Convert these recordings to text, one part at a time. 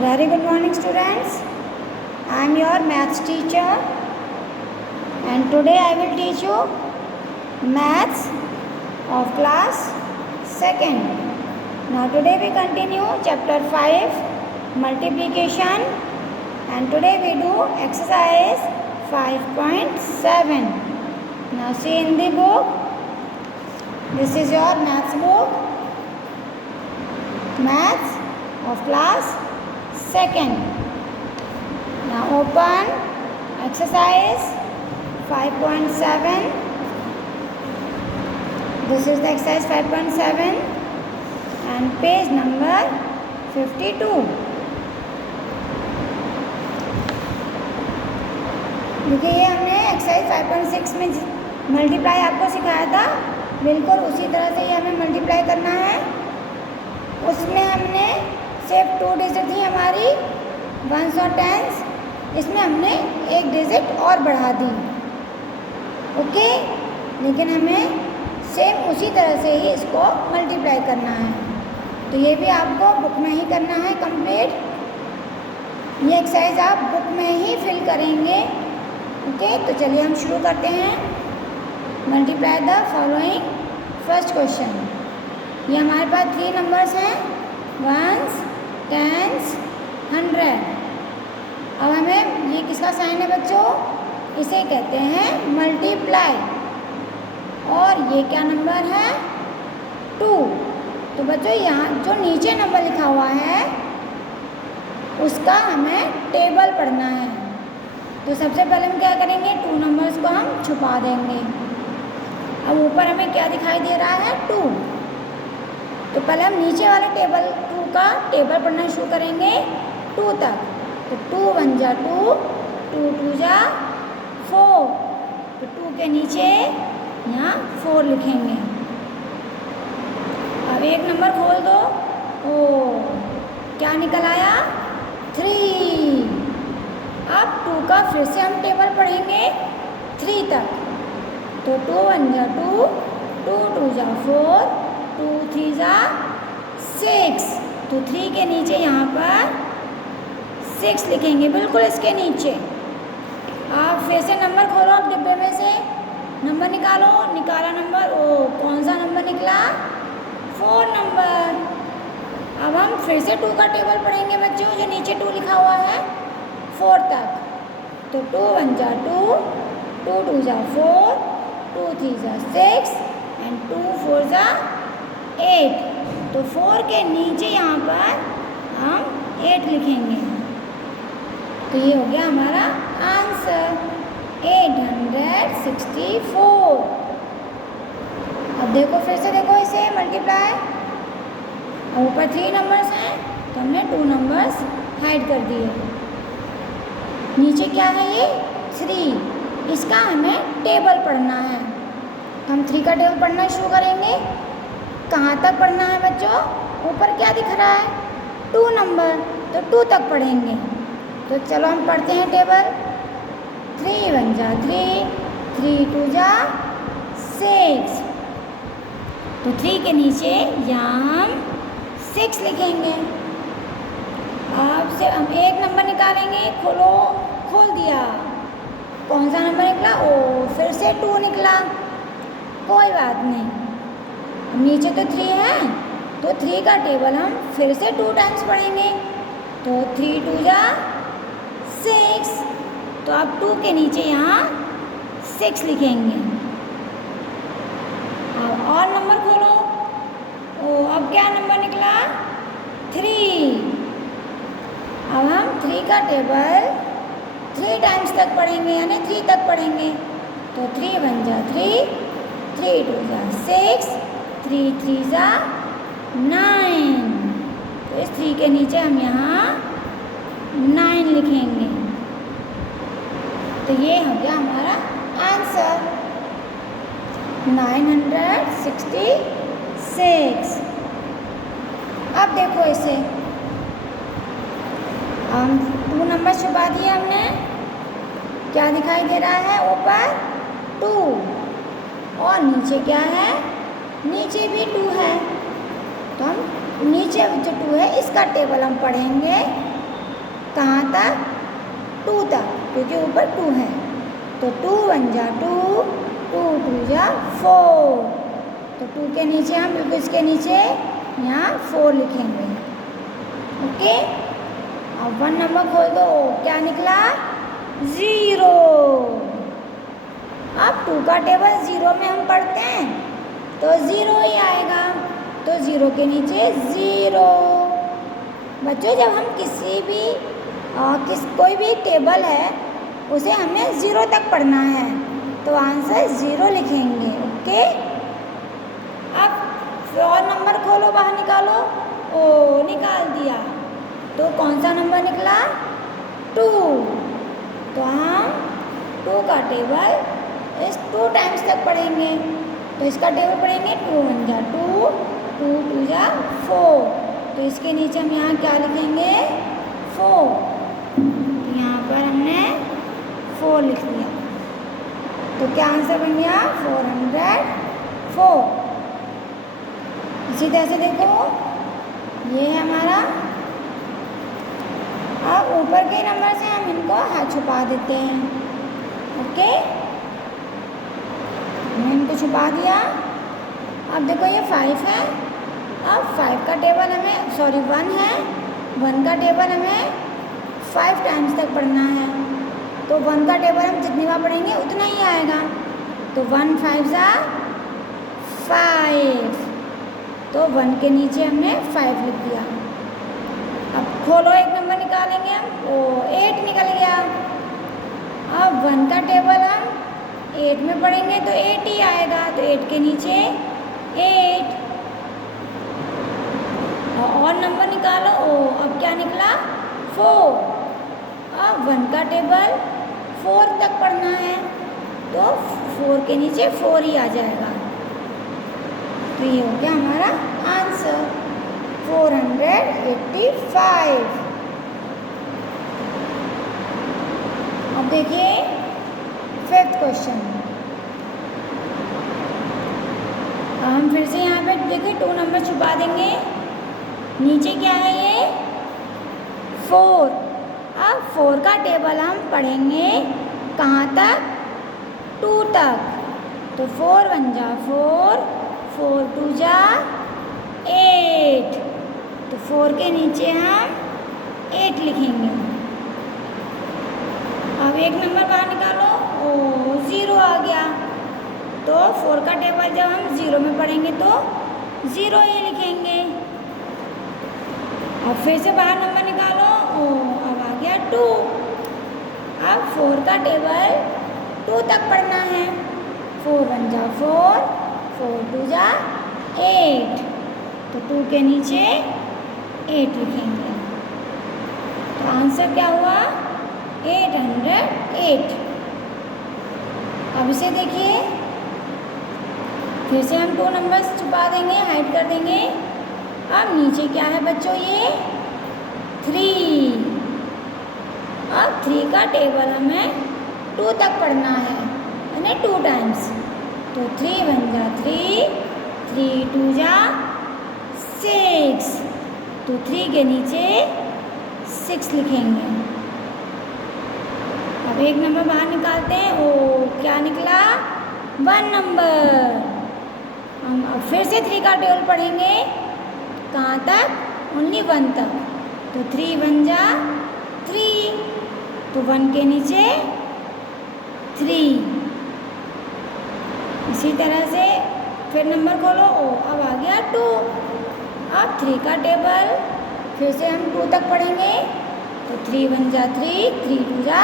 Very good morning, students. I am your maths teacher, and today I will teach you maths of class 2nd. Now today we continue chapter 5 multiplication, and today we do exercise 5.7. Now see in the book. This is your maths book, maths of class 2nd. Now open exercise 5.7. This is the exercise 5.7 and page number 52. देखिए ये हमने exercise 5.6 में multiply आपको सिखाया था, बिल्कुल उसी तरह से ये हमें मल्टीप्लाई करना है। उसमें हमने सिर्फ 2 डिजिट थी हमारी वंस और टेंस, इसमें हमने एक डिजिट और बढ़ा दी। ओके, लेकिन हमें सेम उसी तरह से ही इसको मल्टीप्लाई करना है, तो ये भी आपको बुक में ही करना है कंप्लीट। ये एक्सरसाइज आप बुक में ही फिल करेंगे। ओके, तो चलिए हम शुरू करते हैं। Multiply the following. First question, ये हमारे पास 3 नंबर्स हैं, वंस, टेंस, 100। अब हमें ये किसका साइन है बच्चों? इसे कहते हैं मल्टीप्लाई। और ये क्या नंबर है? 2। तो बच्चों यहाँ जो नीचे नंबर लिखा हुआ है उसका हमें टेबल पढ़ना है। तो सबसे पहले हम क्या करेंगे, 2 नंबर्स को हम छुपा देंगे। अब ऊपर हमें क्या दिखाई दे रहा है? 2। तो पहले हम नीचे वाले टेबल 2 का टेबल पढ़ना शुरू करेंगे 2 तक। तो 2 1 जा 2, 2 2 जा 4। तो 2 के नीचे यहाँ 4 लिखेंगे। अब एक नंबर खोल दो। ओ, क्या निकल आया? 3। अब 2 का फिर से हम टेबल पढ़ेंगे 3 तक। तो 2 1 जा 2, 2 2 जा 4, 2 3 जा 6। तो 3 के नीचे यहाँ पर 6 लिखेंगे, बिल्कुल इसके नीचे। आप फिर से नंबर खोलो, आप डिब्बे में से नंबर निकालो। निकाला नंबर, ओ कौन सा नंबर निकला? 4 नंबर। अब हम फिर से 2 का टेबल पढ़ेंगे बच्चों, जो नीचे 2 लिखा हुआ है 4 तक। तो 2 1 जा 2, 2 2 जा 4, 2 3 जा 6 एंड 2 4 जा 8। तो 4 के नीचे यहाँ पर हम 8 लिखेंगे। तो ये हो गया हमारा आंसर 864। अब देखो फिर से देखो इसे मल्टीप्लाई। अब ऊपर 3 नंबर्स हैं तो हमने 2 नंबर्स हाइड कर दिए। नीचे क्या है? ये 3। इसका हमें टेबल पढ़ना है, तो हम 3 का टेबल पढ़ना शुरू करेंगे। कहाँ तक पढ़ना है बच्चों? ऊपर क्या दिख रहा है? 2 नंबर, तो 2 तक पढ़ेंगे। तो चलो हम पढ़ते हैं टेबल। 3 1 जा 3, 3 2 जा 6। तो 3 के नीचे यहाँ हम 6 लिखेंगे। अब से हम एक नंबर निकालेंगे। खोलो, खोल दिया। कौन सा नंबर निकला? ओ, फिर से 2 निकला। कोई बात नहीं, अब नीचे तो 3 है, तो 3 का टेबल हम फिर से 2 टाइम्स पढ़ेंगे। तो 3 2 जा 6। तो अब 2 के नीचे यहाँ 6 लिखेंगे। अब और नंबर खोलो। ओ, अब क्या नंबर निकला? 3। अब हम 3 का टेबल 3 टाइम्स तक पढ़ेंगे, यानी 3 तक पढ़ेंगे। तो 3 1 जा 3, 3 2 जा 6, 3 3 जा 9। तो इस 3 के नीचे हम यहाँ 9 लिखेंगे। तो ये हो गया हमारा आंसर 966। अब देखो इसे, हम 2 नंबर छुपा दिए हमने। क्या दिखाई दे रहा है ऊपर? 2। और नीचे क्या है? नीचे भी 2 है। तो हम नीचे जो 2 है इसका टेबल हम पढ़ेंगे तक, 2 तक, क्योंकि ऊपर 2 है। तो 2 1 जा 2, 2 2 जा 4। तो 2 के नीचे हम बिल्कुल इसके नीचे यहाँ 4 लिखेंगे। ओके, अब 1 नंबर खोल दो, क्या निकला? 0। अब 2 का टेबल 0 में हम पढ़ते हैं तो 0 ही आएगा। तो 0 के नीचे 0। बच्चों, जब हम किसी भी कोई भी टेबल है उसे हमें 0 तक पढ़ना है तो आंसर 0 लिखेंगे। ओके, अब 4 नंबर खोलो, बाहर निकालो। ओ, निकाल दिया। तो कौन सा नंबर निकला? 2। तो हम 2 का टेबल इस 2 टाइम्स तक पढ़ेंगे। तो इसका टेबल पढ़ेंगे 2 1 जा 2, 2 2 जा 4। तो इसके नीचे हम यहाँ क्या लिखेंगे? 4। तो यहाँ पर हमने 4 लिख लिया। तो क्या आंसर बन गया? 404। इसी तरह से देखो, ये है हमारा। अब ऊपर के नंबर से हम इनको हाथ छुपा देते हैं। ओके, हमने इनको छुपा दिया। अब देखो ये 5 है। अब 5 का टेबल हमें 1 है। 1 का टेबल हमें 5 टाइम्स तक पढ़ना है। तो 1 का टेबल हम जितनी बार पढ़ेंगे उतना ही आएगा। तो 1 5 जा 5। तो 1 के नीचे हमने 5 लिख दिया। अब खोलो, एक नंबर निकालेंगे हम। ओ, 8 निकल गया। अब 1 का टेबल हम 8 में पढ़ेंगे तो 8 ही आएगा। तो 8 के नीचे 8। और नंबर निकालो। ओ, अब क्या निकला? 4। अब 1 का टेबल 4 तक पढ़ना है तो 4 के नीचे 4 ही आ जाएगा। तो ये हो गया हमारा आंसर 485। अब देखिए 5th क्वेश्चन। हम फिर से यहाँ पे देखिए 2 नंबर छुपा देंगे। नीचे क्या है? ये 4। अब 4 का टेबल हम पढ़ेंगे कहाँ तक? 2 तक। तो 4 1 जा 4, 4 2 जा 8। तो 4 के नीचे हम 8 लिखेंगे। अब एक नंबर बाहर निकालो। ओ, 0 आ गया। तो 4 का टेबल जब हम 0 में पढ़ेंगे तो 0 ही लिखेंगे। अब फिर से बाहर नंबर निकालो। ओ, अब आ गया 2। अब 4 का टेबल 2 तक पढ़ना है। 4 1 जा 4, 4 2 जा 8। तो 2 के नीचे 8 लिखेंगे। तो आंसर क्या हुआ? 808। अब इसे देखिए, फिर से हम 2 नंबर्स छुपा देंगे, हाइड कर देंगे। अब नीचे क्या है बच्चों? ये 3। अब 3 का टेबल हमें 2 तक पढ़ना है, यानी 2 टाइम्स। तो 3 1 जा 3, 3 2 जा 6। तो 3 के नीचे 6 लिखेंगे। अब एक नंबर बाहर निकालते हैं। ओ, क्या निकला? 1 नंबर। हम अब फिर से 3 का टेबल पढ़ेंगे कहाँ तक? ओनली 1 तक। तो 3 1 जा 3। तो 1 के नीचे 3। इसी तरह से फिर नंबर खोलो। ओ, अब आ गया 2। अब 3 का टेबल फिर से हम 2 तक पढ़ेंगे। तो 3 1 जा 3, 3 2 जा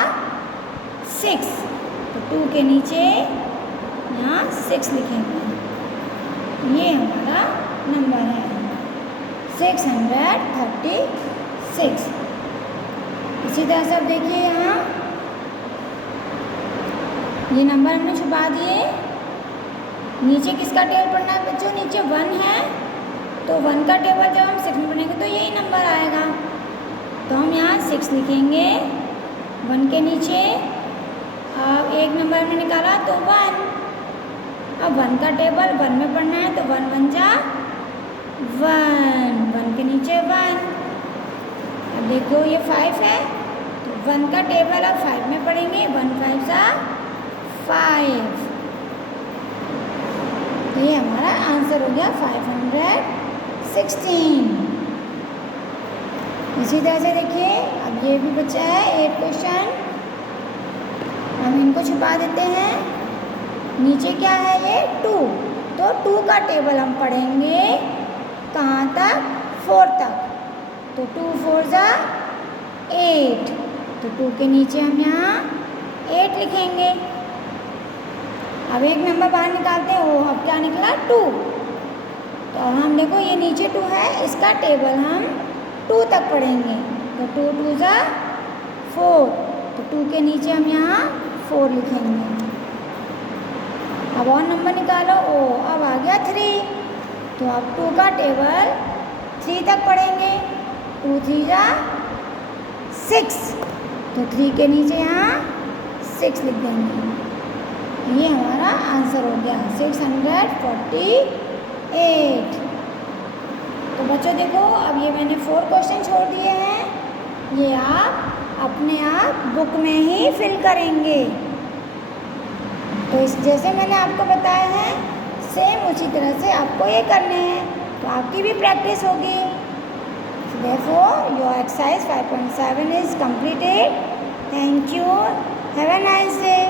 6। तो 2 के नीचे यहाँ 6 लिखेंगे। ये हमारा नंबर है 636। इसी तरह से अब देखिए, यहाँ ये नंबर हमने छुपा दिए। नीचे किसका टेबल पढ़ना है बच्चों? नीचे 1 है। तो 1 का टेबल जब हम 6 में पढ़ेंगे तो यही नंबर आएगा। तो हम यहाँ 6 लिखेंगे 1 के नीचे। अब एक नंबर हमने निकाला तो 1। अब 1 का टेबल 1 में पढ़ना है तो 1 1 जा 1, 1 के नीचे 1। अब देखो ये 5 है। 1 का टेबल अब 5 में पढ़ेंगे। 1 5 5। तो ये हमारा आंसर हो गया 516। इसी तरह से देखिए अब ये भी बचा है 8 क्वेश्चन, हम इनको छुपा देते हैं। नीचे क्या है ये 2, तो 2 का टेबल हम पढ़ेंगे कहाँ तक, 4 तक। तो 2 4 8, तो 2 के नीचे हम यहाँ 8 लिखेंगे। अब एक नंबर बाहर निकालते हैं, वो अब क्या निकला 2। तो हम देखो ये नीचे 2 है, इसका टेबल हम 2 तक पढ़ेंगे। तो 2 2 4, तो 2 के नीचे हम यहाँ 4 लिखेंगे। अब और नंबर निकालो, ओ अब आ गया 3, तो अब 2 का टेबल 3 तक पढ़ेंगे। 2 3 6, तो 3 के नीचे यहाँ 6 लिख देंगे। ये हमारा आंसर हो गया 648। तो बच्चों देखो अब ये मैंने 4 क्वेश्चन छोड़ दिए हैं, ये आप अपने आप बुक में ही फिल करेंगे। तो इस जैसे मैंने आपको बताया है सेम उसी तरह से आपको ये करने हैं, तो आपकी भी प्रैक्टिस होगी। Therefore, your exercise 5.7 is completed. Thank you. Have a nice day.